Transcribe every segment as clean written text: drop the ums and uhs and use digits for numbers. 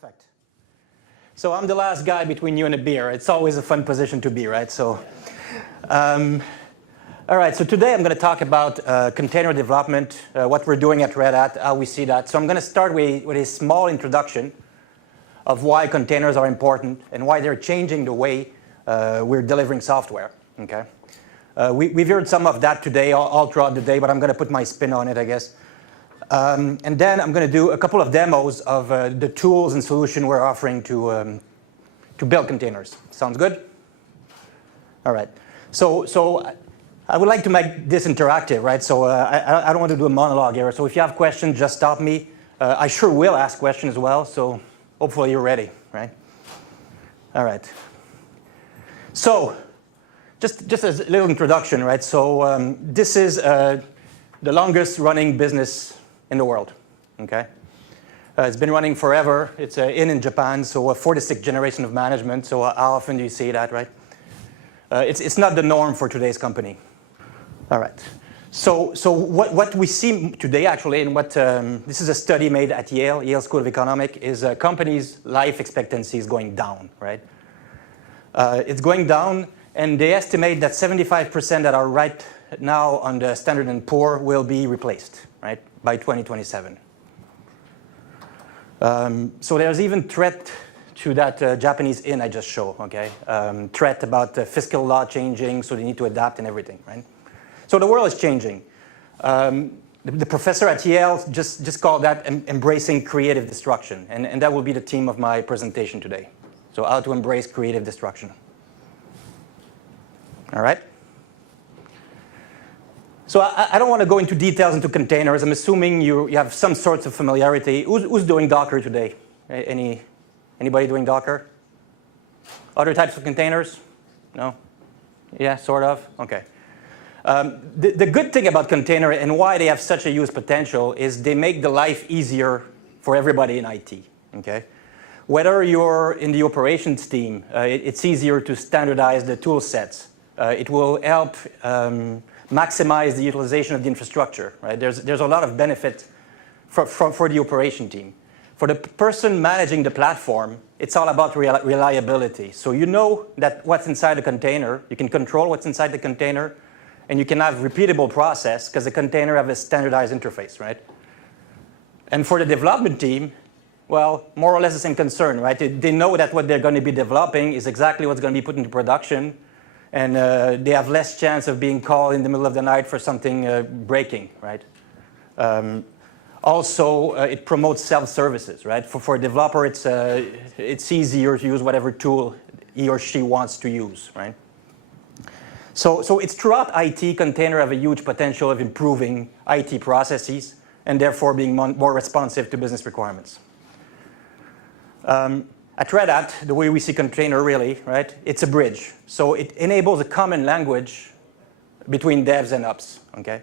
Perfect. So I'm the last guy between you and a beer. It's always a fun position to be, right? So, all right. So today I'm going to talk about container development, what we're doing at Red Hat, how we see that. So I'm going to start with a small introduction of why containers are important and why they're changing the way we're delivering software. Okay. We've heard some of that today, all throughout the day, but I'm going to put my spin on it, I guess. And then I'm going to do a couple of demos of the tools and solution we're offering to build containers. Sounds good? All right. So I would like to make this interactive, right? So I don't want to do a monologue here. So if you have questions, just stop me. I sure will ask questions as well. So hopefully you're ready, right? All right. So just as a little introduction, right? So this is the longest running business in the world, okay? It's been running forever. It's in Japan, so a 46th generation of management. So how often do you see that, right? It's not the norm for today's company. All right. So what we see today, actually, and what this is a study made at Yale School of Economics, is companies' life expectancy is going down, right? It's going down, and they estimate that 75% that are right now on the Standard & Poor will be replaced, right, by 2027. So there's even threat to that Japanese inn I just showed, okay? Threat about fiscal law changing, so they need to adapt and everything, right? So the world is changing. The professor at Yale just called that embracing creative destruction, and that will be the theme of my presentation today. So how to embrace creative destruction. All right? So I don't want to go into details into containers. I'm assuming you have some sorts of familiarity. Who's doing Docker today? Anybody doing Docker? Other types of containers? No? Yeah, sort of? Okay. The good thing about container and why they have such a huge potential is they make the life easier for everybody in IT. Okay? Whether you're in the operations team, it's easier to standardize the tool sets. It will help maximize the utilization of the infrastructure, right? There's a lot of benefit for the operation team. For the person managing the platform, it's all about reliability. So you know that what's inside the container, you can control what's inside the container, and you can have repeatable process because the container have a standardized interface, right? And for the development team, well, more or less the same concern, right? They know that what they're going to be developing is exactly what's going to be put into production, and they have less chance of being called in the middle of the night for something breaking, right? Also, it promotes self-services, right? For a developer, it's easier to use whatever tool he or she wants to use, right? So it's throughout IT, container have a huge potential of improving IT processes and therefore being more responsive to business requirements. At Red Hat, the way we see container really, right, it's a bridge. So it enables a common language between devs and ops, okay?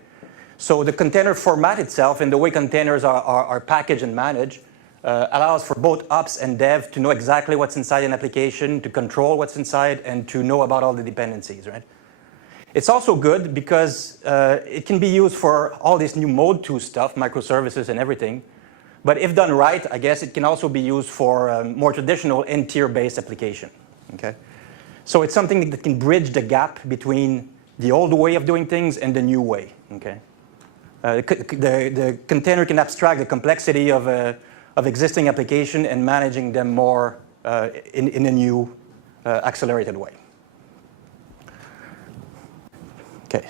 So the container format itself and the way containers are packaged and managed allows for both ops and dev to know exactly what's inside an application, to control what's inside, and to know about all the dependencies, right? It's also good because it can be used for all this new Mode 2 stuff, microservices and everything. But if done right, I guess it can also be used for more traditional N-tier-based application. Okay? So it's something that can bridge the gap between the old way of doing things and the new way. Okay? The container can abstract the complexity of existing application and managing them more in a new, accelerated way. Okay.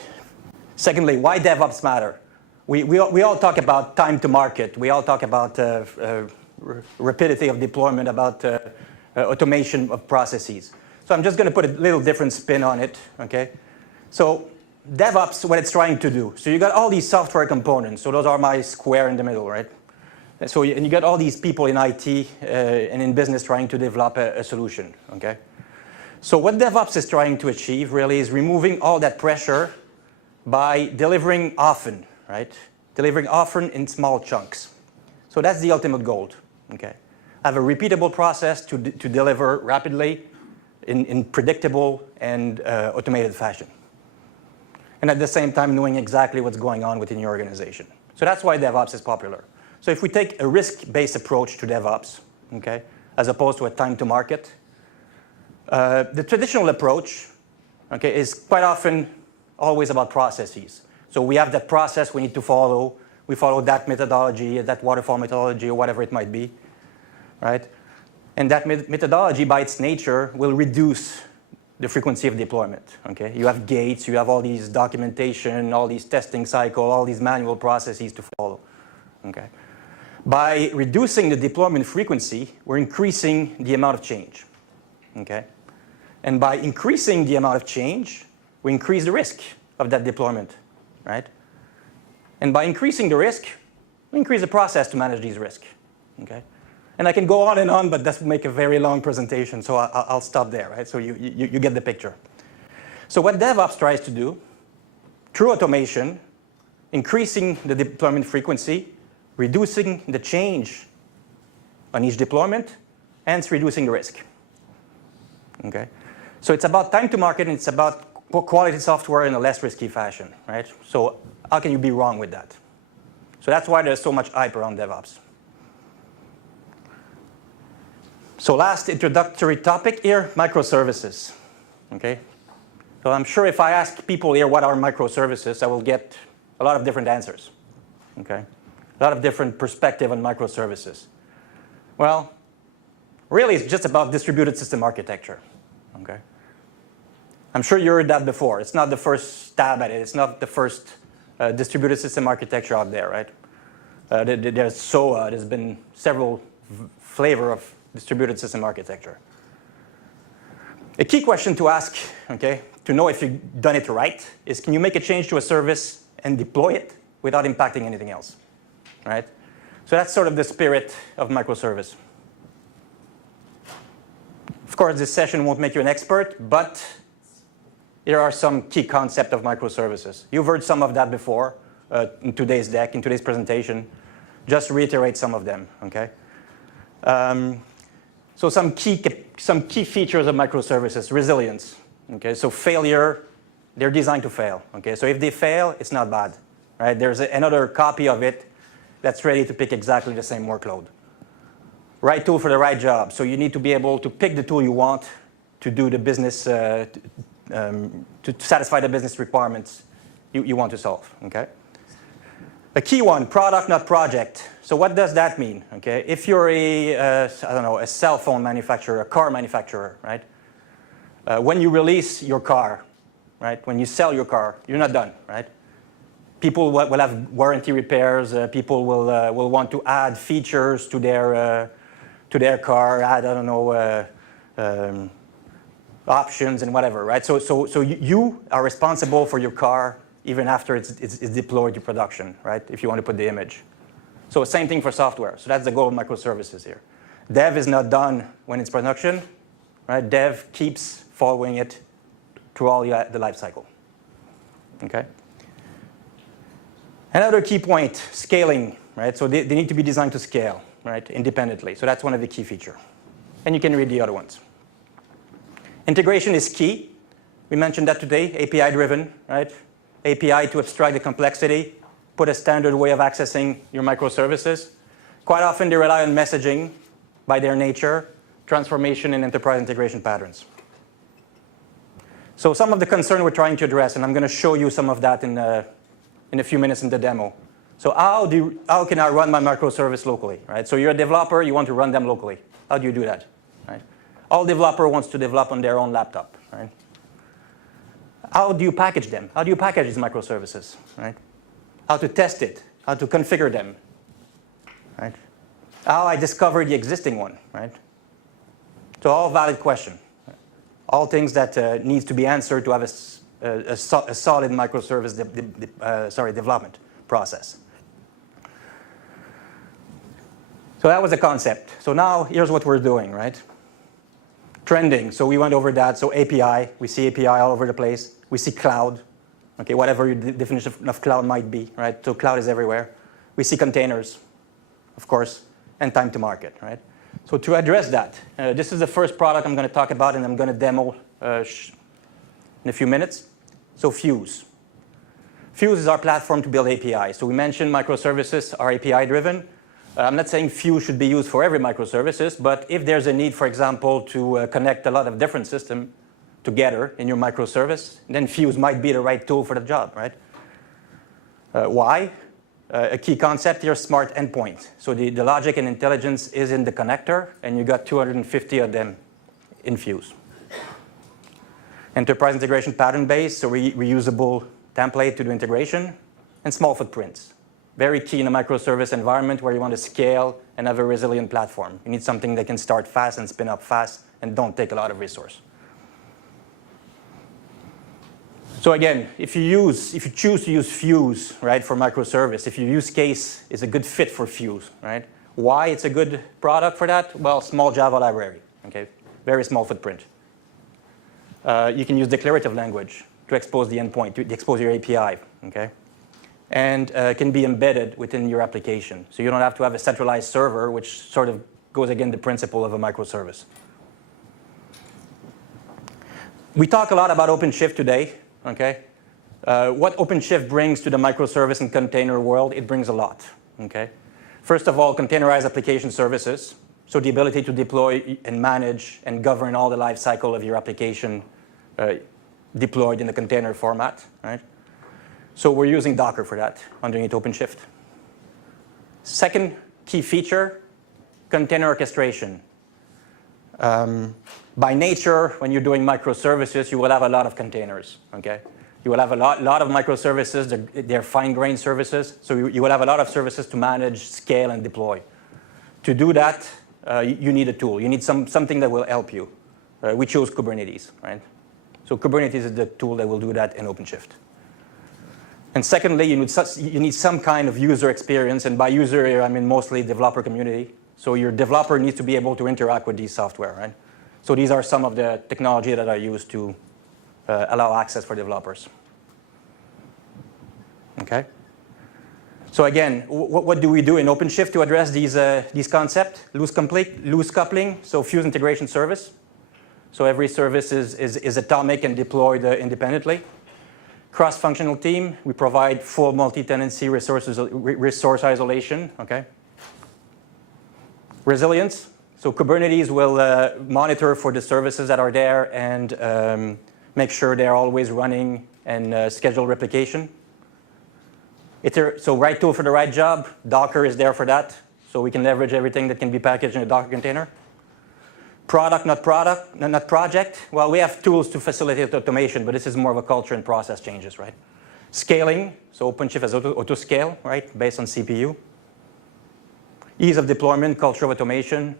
Secondly, why DevOps matter? We all talk about time to market. We all talk about rapidity of deployment, about automation of processes. So I'm just going to put a little different spin on it. Okay. So DevOps, what it's trying to do. So you got all these software components. So those are my square in the middle, right? So and you got all these people in IT and in business trying to develop a solution. Okay. So what DevOps is trying to achieve really is removing all that pressure by delivering often, right? Delivering often in small chunks. So that's the ultimate goal, okay? Have a repeatable process to deliver rapidly in predictable and automated fashion. And at the same time, knowing exactly what's going on within your organization. So that's why DevOps is popular. So if we take a risk-based approach to DevOps, okay, as opposed to a time to market. The traditional approach, okay, is quite often always about processes. So we have that process we need to follow. We follow that methodology, that waterfall methodology, or whatever it might be, right? And that methodology, by its nature, will reduce the frequency of deployment, okay? You have gates, you have all these documentation, all these testing cycle, all these manual processes to follow, okay? By reducing the deployment frequency, we're increasing the amount of change, okay? And by increasing the amount of change, we increase the risk of that deployment, right? And by increasing the risk, we increase the process to manage these risks, okay? And I can go on, but that would make a very long presentation, so I'll stop there, right? So you get the picture. So what DevOps tries to do, through automation, increasing the deployment frequency, reducing the change on each deployment, hence reducing the risk, okay? So it's about time to market, and it's about quality software in a less risky fashion, right? So how can you be wrong with that? So that's why there's so much hype around DevOps. So last introductory topic here, microservices, okay? So I'm sure if I ask people here what are microservices, I will get a lot of different answers, okay? A lot of different perspective on microservices. Well, really it's just about distributed system architecture, okay? I'm sure you heard that before. It's not the first stab at it. It's not the first distributed system architecture out there, right? There's SOA, there's been several flavors of distributed system architecture. A key question to ask, okay, to know if you've done it right, is can you make a change to a service and deploy it without impacting anything else, right? So that's sort of the spirit of microservice. Of course, this session won't make you an expert, but here are some key concepts of microservices. You've heard some of that before in today's deck, in today's presentation. Just reiterate some of them, okay? So some key features of microservices, resilience. Okay, so failure, they're designed to fail. Okay, so if they fail, it's not bad, right? There's another copy of it that's ready to pick exactly the same workload. Right tool for the right job. So you need to be able to pick the tool you want to do the business, to satisfy the business requirements you want to solve. Okay. A key one, product, not project. So what does that mean? Okay, if you're I don't know, a cell phone manufacturer, a car manufacturer, right? When you release your car, right? When you sell your car, you're not done, right? People will have warranty repairs. People will want to add features to their car. Add, I don't know, options and whatever, right? So you are responsible for your car even after it's deployed to production, right? If you want to put the image. So same thing for software. So that's the goal of microservices here. Dev is not done when it's production, right? Dev keeps following it through all the life cycle, okay? Another key point, scaling, right? So they need to be designed to scale, right, independently. So that's one of the key features. And you can read the other ones. Integration is key. We mentioned that today, API-driven, right? API to abstract the complexity, put a standard way of accessing your microservices. Quite often they rely on messaging by their nature, transformation and enterprise integration patterns. So some of the concern we're trying to address, and I'm going to show you some of that in a few minutes in the demo. So how can I run my microservice locally, right? So you're a developer, you want to run them locally. How do you do that, right? All developer wants to develop on their own laptop, right? How do you package them? How do you package these microservices, right? How to test it, how to configure them, right? How I discover the existing one, right? So all valid question. All things that needs to be answered to have a solid microservice development process. So that was the concept. So now here's what we're doing, right? Trending, so we went over that. So API, we see API all over the place. We see cloud, okay, whatever your definition of cloud might be, right? So cloud is everywhere. We see containers, of course, and time to market, right? So to address that, this is the first product I'm going to talk about, and I'm going to demo in a few minutes. So Fuse. Fuse is our platform to build APIs. So we mentioned microservices are API-driven. I'm not saying Fuse should be used for every microservices, but if there's a need, for example, to connect a lot of different systems together in your microservice, then Fuse might be the right tool for the job, right? Why? A key concept here, smart endpoint. So the logic and intelligence is in the connector, and you got 250 of them in Fuse. Enterprise integration pattern-based, so reusable template to do integration, and small footprints. Very key in a microservice environment where you want to scale and have a resilient platform. You need something that can start fast and spin up fast and don't take a lot of resource. So again, if you choose to use Fuse, right, for microservice, if your use case is a good fit for Fuse, right? Why it's a good product for that? Well, small Java library, okay? Very small footprint. You can use declarative language to expose the endpoint, to expose your API, okay? And can be embedded within your application. So you don't have to have a centralized server, which sort of goes against the principle of a microservice. We talk a lot about OpenShift today, okay? What OpenShift brings to the microservice and container world, it brings a lot, okay? First of all, containerized application services. So the ability to deploy and manage and govern all the life cycle of your application deployed in the container format, right? So we're using Docker for that underneath OpenShift. Second key feature, container orchestration. By nature, when you're doing microservices, you will have a lot of containers, okay? You will have a lot of microservices, they're fine-grained services, so you will have a lot of services to manage, scale, and deploy. To do that, you need a tool. You need something that will help you. We chose Kubernetes, right? So Kubernetes is the tool that will do that in OpenShift. And secondly, you need some kind of user experience, and by user here, I mean mostly developer community. So your developer needs to be able to interact with these software, right? So these are some of the technology that I use to allow access for developers. Okay. So again, what do we do in OpenShift to address these concepts? Loose coupling, so Fuse integration service. So every service is atomic and deployed independently. Cross-functional team, we provide full multi-tenancy resource isolation, okay? Resilience, so Kubernetes will monitor for the services that are there and make sure they're always running and schedule replication. So right tool for the right job, Docker is there for that, so we can leverage everything that can be packaged in a Docker container. Product, not project. Well, we have tools to facilitate automation, but this is more of a culture and process changes, right? Scaling, so OpenShift has auto-scale, right, based on CPU. Ease of deployment, culture of automation,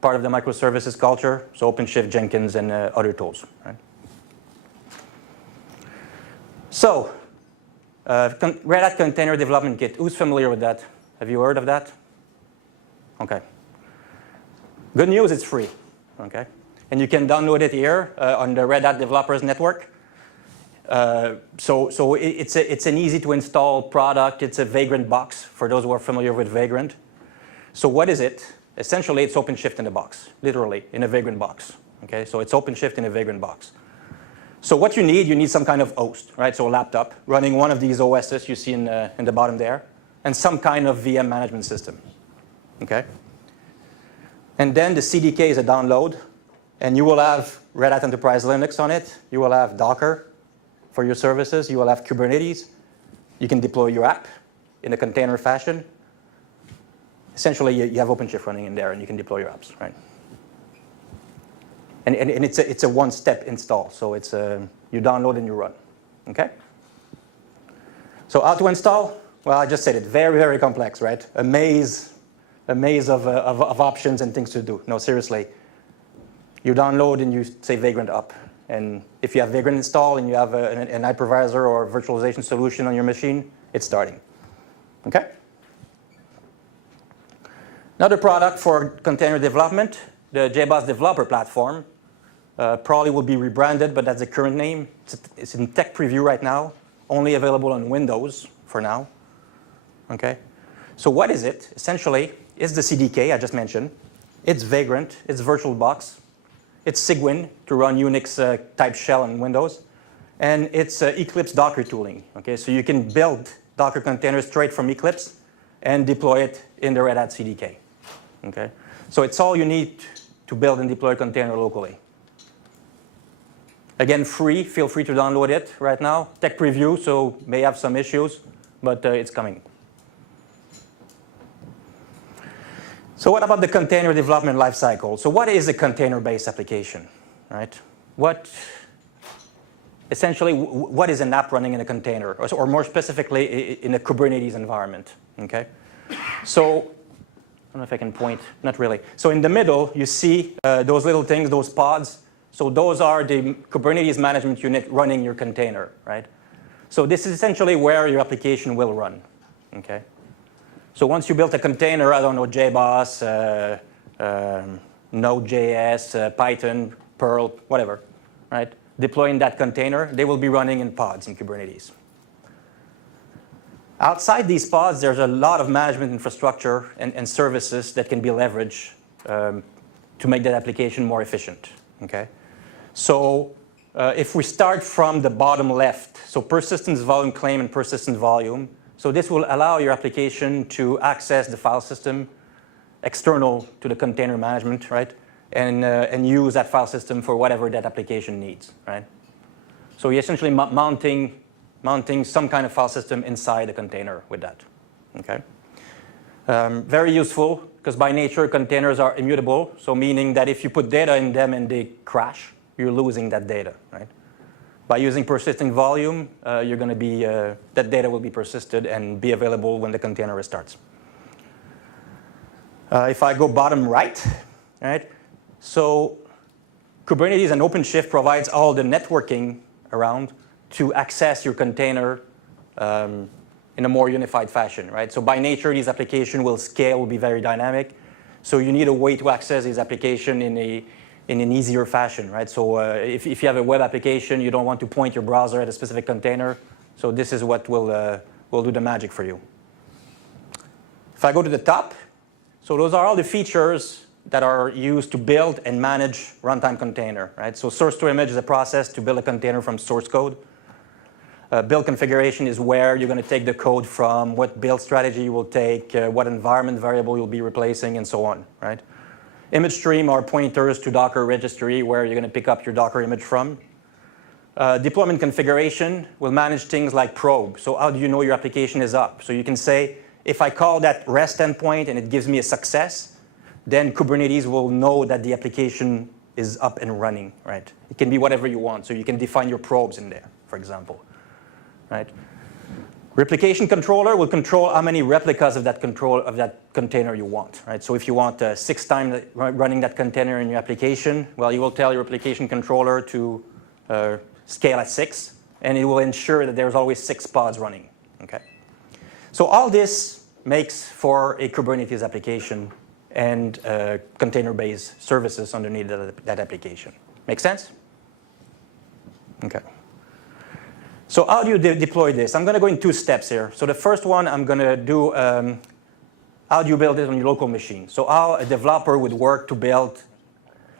part of the microservices culture, so OpenShift, Jenkins, and other tools, right? So, Red Hat Container Development Kit, who's familiar with that? Have you heard of that? Okay. Good news, it's free. Okay, and you can download it here on the Red Hat Developers Network. So it's an easy to install product. It's a Vagrant box for those who are familiar with Vagrant. So what is it? Essentially, it's OpenShift in a box, literally in a Vagrant box. Okay, so it's OpenShift in a Vagrant box. So what you need some kind of host, right? So a laptop running one of these OSs you see in the bottom there, and some kind of VM management system. Okay. And then the CDK is a download, and you will have Red Hat Enterprise Linux on it. You will have Docker for your services. You will have Kubernetes. You can deploy your app in a container fashion. Essentially, you have OpenShift running in there, and you can deploy your apps, right? And it's a one-step install. So it's you download and you run. Okay. So how to install? Well, I just said it. Very, very complex, right? A maze of options and things to do. No, seriously. You download and you say Vagrant up. And if you have Vagrant installed and you have an hypervisor or virtualization solution on your machine, it's starting. Okay? Another product for container development, the JBOSS developer platform, probably will be rebranded, but that's the current name. It's in tech preview right now, only available on Windows for now. Okay? So what is it? Essentially, it's the CDK I just mentioned. It's Vagrant. It's VirtualBox. It's Cygwin to run Unix type shell on Windows. And it's Eclipse Docker tooling. Okay, so you can build Docker containers straight from Eclipse and deploy it in the Red Hat CDK. Okay? So it's all you need to build and deploy a container locally. Again, free. Feel free to download it right now. Tech preview, so may have some issues, but it's coming. So what about the container development lifecycle? So what is a container-based application, right? Essentially, what is an app running in a container, or more specifically, in a Kubernetes environment, okay? So, I don't know if I can point, not really. So in the middle, you see those little things, those pods. So those are the Kubernetes management unit running your container, right? So this is essentially where your application will run, okay? So once you build a container, I don't know, JBOSS, Node.js, Python, Perl, whatever, right? Deploying that container, they will be running in pods in Kubernetes. Outside these pods, there's a lot of management infrastructure and services that can be leveraged to make that application more efficient, okay? So if we start from the bottom left, so persistence volume claim and persistent volume, so this will allow your application to access the file system external to the container management, right? And use that file system for whatever that application needs, right? So you're essentially mounting some kind of file system inside a container with that, okay? Very useful, because by nature, containers are immutable, so meaning that if you put data in them and they crash, you're losing that data, right? By using persistent volume, you're going to be, that data will be persisted and be available when the container restarts. If I go bottom right, so Kubernetes and OpenShift provides all the networking around to access your container in a more unified fashion, right? So by nature, these applications will scale, will be very dynamic. So you need a way to access these applications in an easier fashion, right? So if you have a web application, you don't want to point your browser at a specific container. So this is what will do the magic for you. If I go to the top, so those are all the features that are used to build and manage runtime container, right? So source to image is a process to build a container from source code. Build configuration is where you're going to take the code from, what build strategy you will take, what environment variable you'll be replacing, and so on, right? Image stream are pointers to Docker registry where you're going to pick up your Docker image from. Deployment configuration will manage things like probe. So how do you know your application is up? So you can say, if I call that REST endpoint and it gives me a success, then Kubernetes will know that the application is up and running, right? It can be whatever you want. So you can define your probes in there, for example, right? Replication controller will control how many replicas of that container you want, right? So if you want 6 times running that container in your application, well, you will tell your replication controller to scale at 6, and it will ensure that there's always 6 pods running, okay? So all this makes for a Kubernetes application and container-based services underneath that application. Make sense? Okay. So how do you deploy this? I'm going to go in 2 steps here. So the first one, I'm going to do how do you build it on your local machine. So how a developer would work to build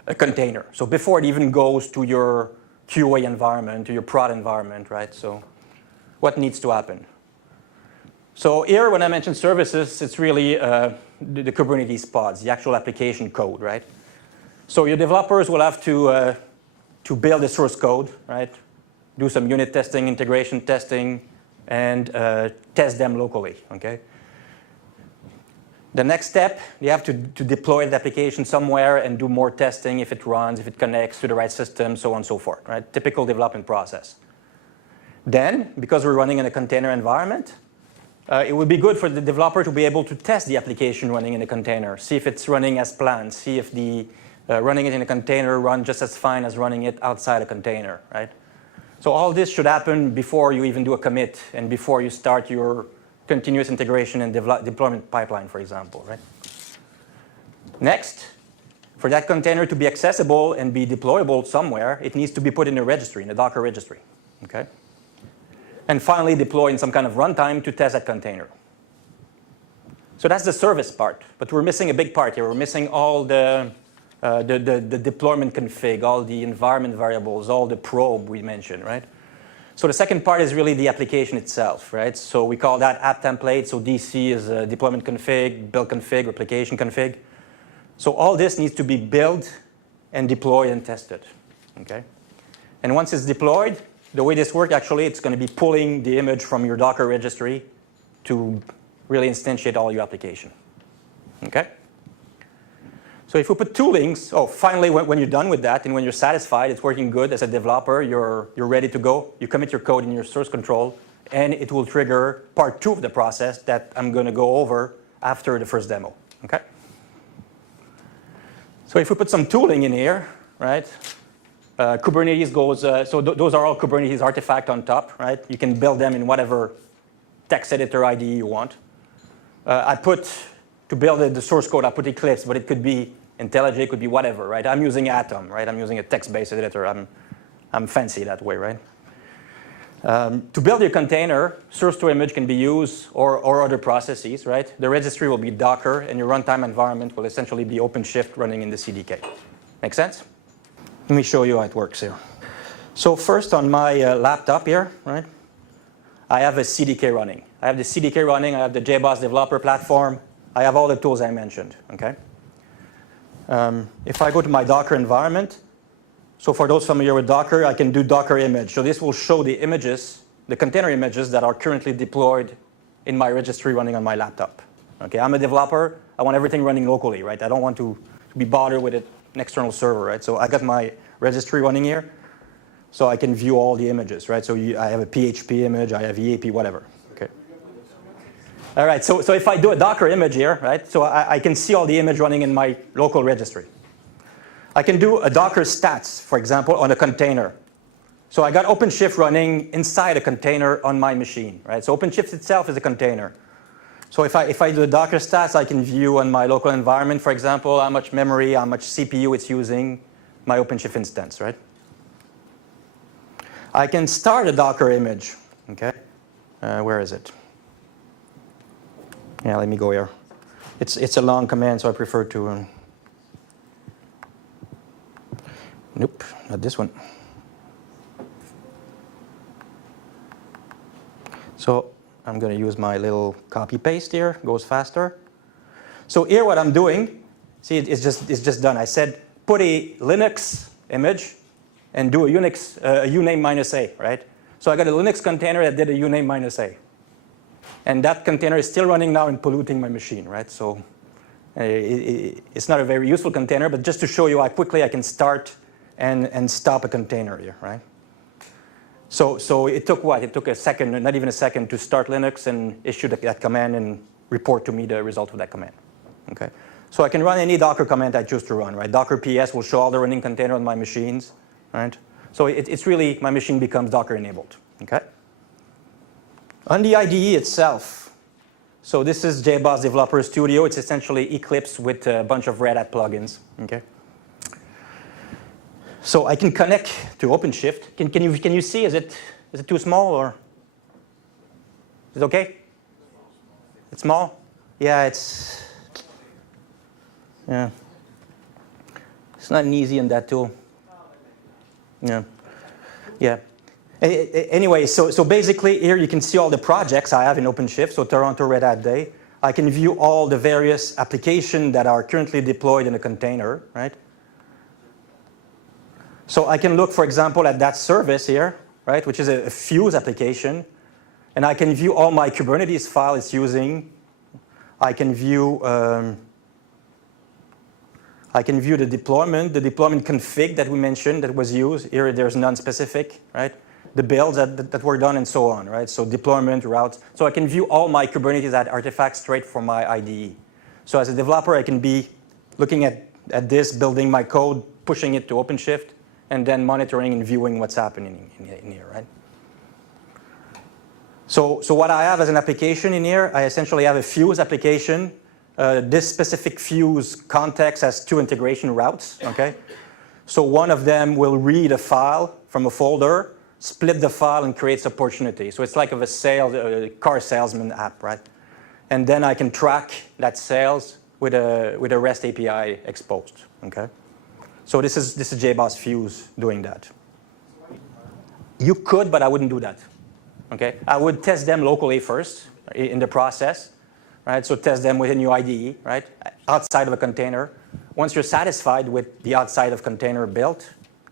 a container. So before it even goes to your QA environment, to your prod environment, right? So what needs to happen? So here, when I mention services, it's really the Kubernetes pods, the actual application code, right? So your developers will have to build the source code, right? Do some unit testing, integration testing, and test them locally, okay? The next step, you have to deploy the application somewhere and do more testing if it runs, if it connects to the right system, so on and so forth, right? Typical development process. Then, because we're running in a container environment, it would be good for the developer to be able to test the application running in a container, see if it's running as planned, see if the running it in a container runs just as fine as running it outside a container, right? So all this should happen before you even do a commit and before you start your continuous integration and deployment pipeline, for example, right? Next, for that container to be accessible and be deployable somewhere, it needs to be put in a registry, in a Docker registry, okay? And finally deploy in some kind of runtime to test that container. So that's the service part, but we're missing a big part here. We're missing all the deployment config, all the environment variables, all the probe we mentioned, right? So the second part is really the application itself, right? So we call that app template. So DC is deployment config, build config, replication config. So all this needs to be built and deployed and tested, okay? And once it's deployed, the way this works, actually, it's going to be pulling the image from your Docker registry to really instantiate all your application, okay? So if we put two links, finally, when you're done with that and when you're satisfied, it's working good as a developer, you're ready to go, you commit your code in your source control, and it will trigger part 2 of the process that I'm going to go over after the first demo, okay? So if we put some tooling in here, right? Kubernetes goes, those are all Kubernetes artifacts on top, right? You can build them in whatever text editor IDE you want. To build the source code, I put Eclipse, but it could be IntelliJ, it could be whatever, right? I'm using Atom, right? I'm using a text-based editor. I'm fancy that way, right? To build your container, source to image can be used or other processes, right? The registry will be Docker, and your runtime environment will essentially be OpenShift running in the CDK. Make sense? Let me show you how it works here. So first on my laptop here, right? I have a CDK running. I have the CDK running. I have the JBOSS developer platform. I have all the tools I mentioned, okay? If I go to my Docker environment, so for those familiar with Docker, I can do Docker image. So this will show the images, the container images that are currently deployed in my registry running on my laptop. Okay, I'm a developer. I want everything running locally, right? I don't want to be bothered with an external server, right? So I got my registry running here, so I can view all the images, right? So I have a PHP image, I have EAP, whatever. Okay. All right, so if I do a Docker image here, right? So I can see all the image running in my local registry. I can do a Docker stats, for example, on a container. So I got OpenShift running inside a container on my machine, right? So OpenShift itself is a container. So if I do the Docker stats, I can view on my local environment, for example, how much memory, how much CPU it's using, my OpenShift instance, right? I can start a Docker image, okay? Where is it? Yeah, let me go here. It's a long command, so I prefer to... Nope, not this one. So I'm going to use my little copy paste here. Goes faster. So here, what I'm doing, see, it's just done. I said put a Linux image and do a Unix uname -a, right? So I got a Linux container that did a uname -a, and that container is still running now and polluting my machine, right? So it's not a very useful container, but just to show you how quickly I can start and stop a container here, right? So it took what? It took a second, not even a second, to start Linux and issue that command and report to me the result of that command. Okay. So I can run any Docker command I choose to run, right? Docker PS will show all the running container on my machines, right? So it's really, my machine becomes Docker enabled, okay? On the IDE itself, so this is JBOSS Developer Studio. It's essentially Eclipse with a bunch of Red Hat plugins, okay? So I can connect to OpenShift. Can you see? Is it too small or is it okay? It's small? Yeah, it's not easy in that tool. Yeah. Anyway, so basically here you can see all the projects I have in OpenShift. So Toronto Red Hat Day. I can view all the various applications that are currently deployed in a container, right? So I can look, for example, at that service here, right, which is a Fuse application, and I can view all my Kubernetes file it's using. I can view the deployment config that we mentioned that was used. Here there's non-specific, right? The builds that were done and so on, right? So deployment, routes. So I can view all my Kubernetes artifacts straight from my IDE. So as a developer, I can be looking at this, building my code, pushing it to OpenShift, and then monitoring and viewing what's happening in here, right? So what I have as an application in here, I essentially have a Fuse application. This specific Fuse context has 2 integration routes, okay? So one of them will read a file from a folder, split the file, and creates opportunity. So it's like a car salesman app, right? And then I can track that sales with a REST API exposed, okay? So this is JBOSS Fuse doing that. You could, but I wouldn't do that. Okay? I would test them locally first in the process, right? So test them within your IDE, right? Outside of a container. Once you're satisfied with the outside of container build,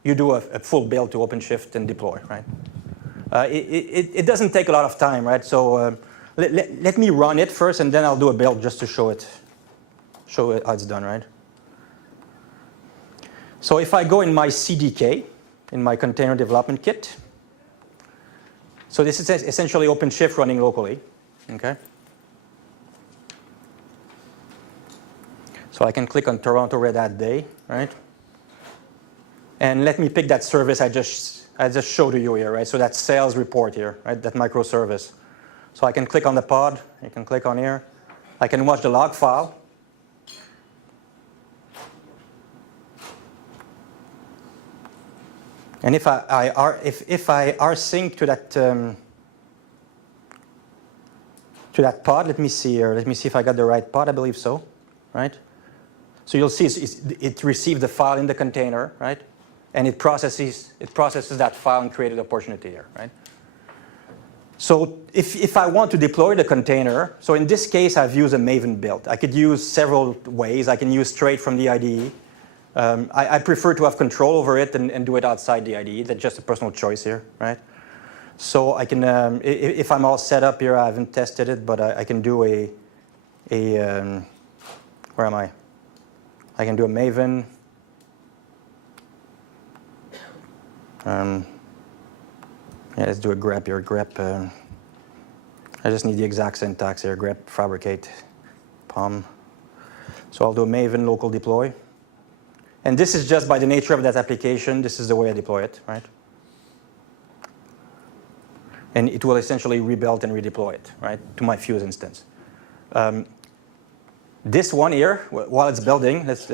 you do a full build to OpenShift and deploy, right? It doesn't take a lot of time, right? So let me run it first, and then I'll do a build just to show it how it's done, right? So if I go in my CDK, in my container development kit, so this is essentially OpenShift running locally, okay? So I can click on Toronto Red Hat Day, right? And let me pick that service I just showed you here, right? So that sales report here, right? That microservice. So I can click on the pod. I can click on here. I can watch the log file. And if I rsync to that pod, let me see here. Let me see if I got the right pod. I believe so, right? So you'll see it received the file in the container, right? And it processes that file and created an opportunity here, right? So if I want to deploy the container, so in this case I've used a Maven build. I could use several ways. I can use straight from the IDE. I prefer to have control over it and do it outside the IDE. That's just a personal choice here, right? So I can, if I'm all set up here, I haven't tested it, but I can do where am I? I can do a Maven. Yeah, let's do a grep here. Grep. I just need the exact syntax here. Grep, fabricate, POM. So I'll do a Maven local deploy. And this is just by the nature of that application. This is the way I deploy it, right? And it will essentially rebuild and redeploy it, right, to my Fuse instance. This one here, while it's building, let's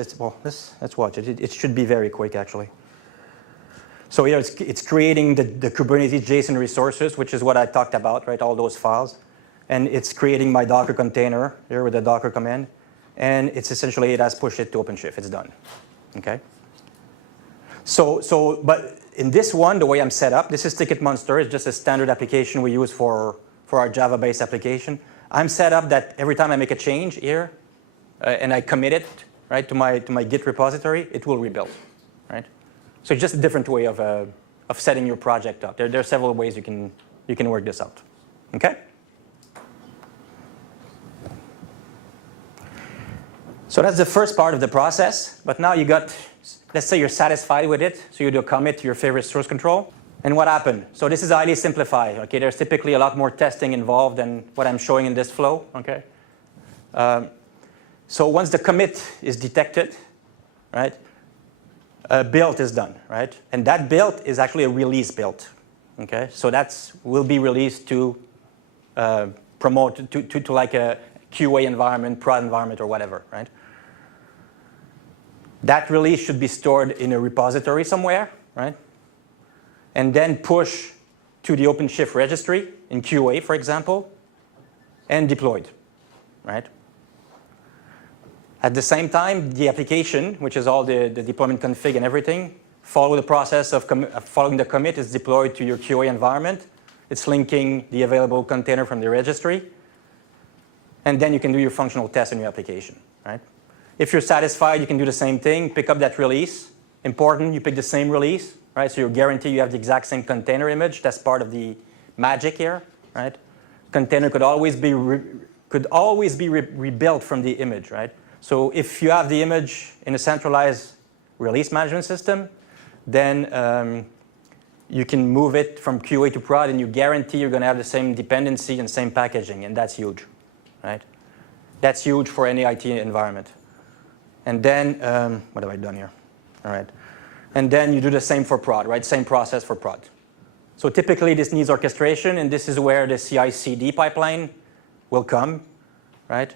watch it. It should be very quick, actually. So here it's creating the Kubernetes JSON resources, which is what I talked about, right? All those files, and it's creating my Docker container here with the Docker command, and it's essentially it has pushed it to OpenShift. It's done. Okay. But in this one, the way I'm set up, this is Ticket Monster. It's just a standard application we use for our Java-based application. I'm set up that every time I make a change here, and I commit it right to my Git repository, it will rebuild, right? So it's just a different way of setting your project up. There are several ways you can work this out. Okay. So that's the first part of the process. But now you got, let's say you're satisfied with it. So you do a commit to your favorite source control. And what happened? So this is highly simplified. Okay, there's typically a lot more testing involved than what I'm showing in this flow. Okay. So once the commit is detected, right, a build is done, right? And that build is actually a release build. Okay, so will be released to promote to like a QA environment, prod environment, or whatever, right? That release should be stored in a repository somewhere, right? And then push to the OpenShift registry in QA, for example, and deployed, right? At the same time, the application, which is all the deployment config and everything, follow the process of following the commit is deployed to your QA environment. It's linking the available container from the registry. And then you can do your functional test in your application, right? If you're satisfied, you can do the same thing. Pick up that release. Important, you pick the same release, right? So you guarantee you have the exact same container image. That's part of the magic here, right? Container could always be rebuilt from the image, right? So if you have the image in a centralized release management system, then you can move it from QA to prod, and you guarantee you're going to have the same dependency and same packaging, and that's huge, right? That's huge for any IT environment. And then, what have I done here? All right. And then you do the same for prod, right? Same process for prod. So typically this needs orchestration, and this is where the CI/CD pipeline will come, right?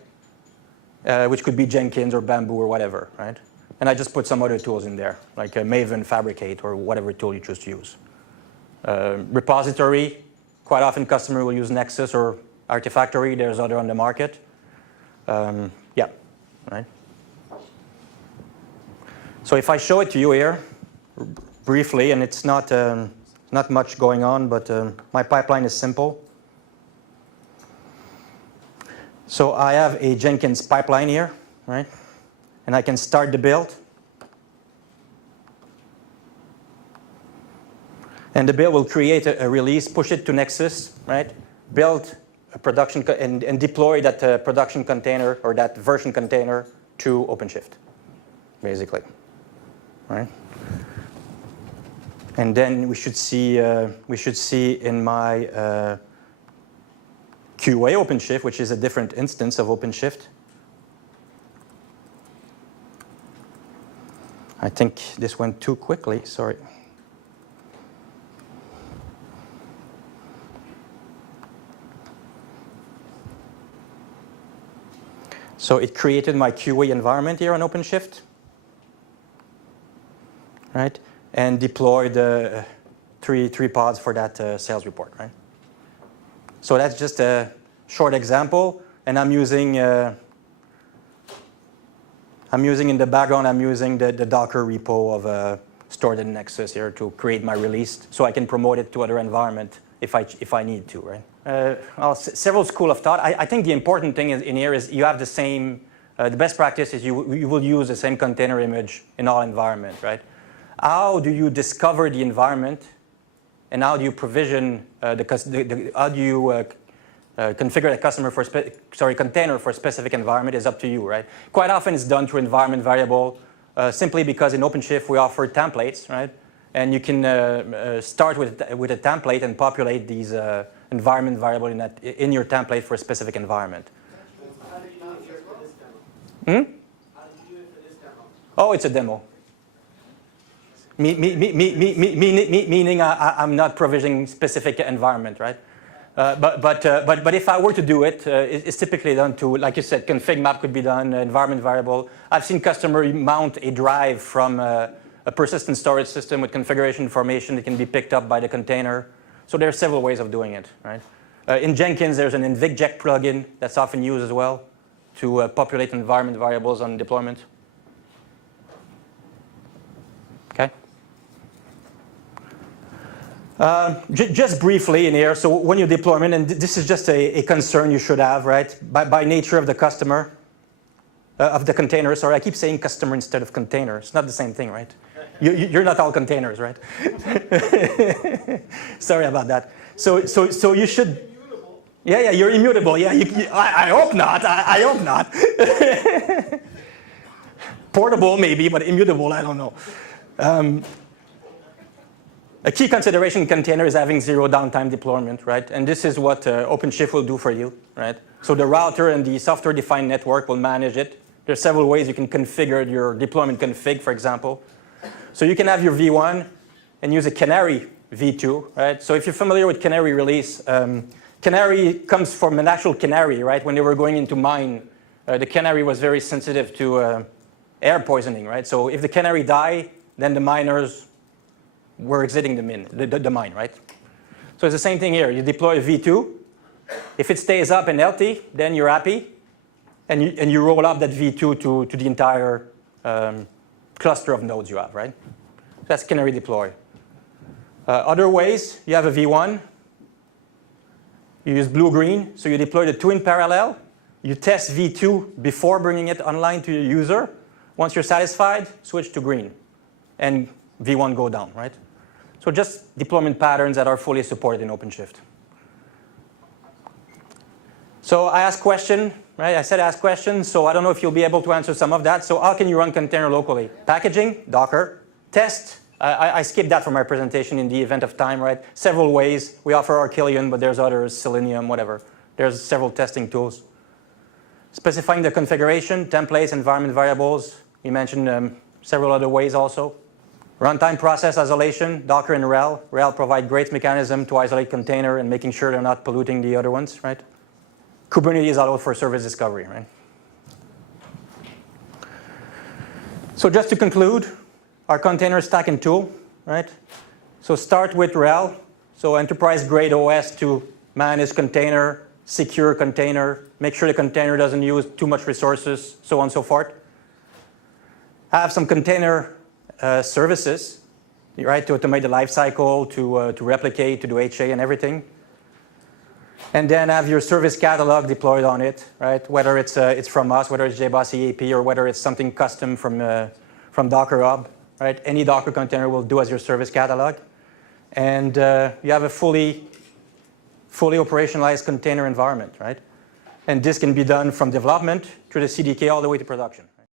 Which could be Jenkins or Bamboo or whatever, right? And I just put some other tools in there, like Maven, Fabricate, or whatever tool you choose to use. Repository, quite often customer will use Nexus or Artifactory. There's other on the market. Yeah, right? So if I show it to you here, briefly, and it's not not much going on, but my pipeline is simple. So I have a Jenkins pipeline here, right? And I can start the build. And the build will create a release, push it to Nexus, right? Build a production and deploy that production container or that version container to OpenShift, basically, right? And then we should see in my QA OpenShift, which is a different instance of OpenShift. I think this went too quickly, sorry. So it created my QA environment here on OpenShift, right? And deployed three pods for that sales report, right? So that's just a short example, and I'm using in the background, I'm using the Docker repo of stored in Nexus here to create my release, so I can promote it to other environment if I need to, right? Several school of thought. I think the important thing in here is you have the same. The best practice is you will use the same container image in all environments, right? How do you discover the environment, and how do you provision how do you configure the container for a specific environment is up to you, right? Quite often it's done through environment variable, simply because in OpenShift we offer templates, right? And you can start with a template and populate these environment variable in your template for a specific environment. How do you do it for this demo? How do you do it for this demo? Oh, it's a demo. Meaning I'm not provisioning specific environment, right? But if I were to do it, it's typically done to, like you said, config map could be done, environment variable. I've seen customer mount a drive from a persistent storage system with configuration information that can be picked up by the container. So there are several ways of doing it, right? In Jenkins, there's an invigJect plugin that's often used as well to populate environment variables on deployment. Okay. Just briefly in here, so when you deployment, and this is just a concern you should have, right? By nature of the customer, of the container, sorry, I keep saying customer instead of container. It's not the same thing, right? You're not all containers, right? Sorry about that. So you should. Yeah, you're immutable. Yeah, I hope not. I hope not. Portable maybe, but immutable, I don't know. A key consideration in container is having zero downtime deployment, right? And this is what OpenShift will do for you, right? So the router and the software-defined network will manage it. There are several ways you can configure your deployment config, for example. So you can have your V1 and use a Canary V2, right? So if you're familiar with Canary release, Canary comes from an actual canary, right? When they were going into mine, the canary was very sensitive to air poisoning, right? So if the canary died, then the miners were exiting the mine, right? So it's the same thing here. You deploy a V2. If it stays up and healthy, then you're happy. And you roll up that V2 to the entire cluster of nodes you have, right? That's Canary deploy. Other ways, you have a V1. You use blue-green, so you deploy the two in parallel. You test V2 before bringing it online to your user. Once you're satisfied, switch to green, and V1 go down, right? So just deployment patterns that are fully supported in OpenShift. So I asked question, right? I said ask questions, so I don't know if you'll be able to answer some of that. So how can you run container locally? Packaging, Docker. Test, I skipped that from my presentation in the event of time, right? Several ways. We offer Archillion, but there's others, Selenium, whatever. There's several testing tools. Specifying the configuration, templates, environment variables. We mentioned several other ways also. Runtime process isolation, Docker and RHEL. RHEL provide great mechanism to isolate container and making sure they're not polluting the other ones, right? Kubernetes allowed for service discovery, right? So just to conclude, our container stacking tool, right? So start with RHEL, so enterprise-grade OS to manage container, secure container, make sure the container doesn't use too much resources, so on and so forth. Have some container services right, to automate the life cycle, to replicate, to do HA and everything. And then have your service catalog deployed on it, right? Whether it's from us, whether it's JBOSS EAP, or whether it's something custom from Docker Hub, right? Any Docker container will do as your service catalog. And you have a fully operationalized container environment, right? And this can be done from development through the CDK all the way to production.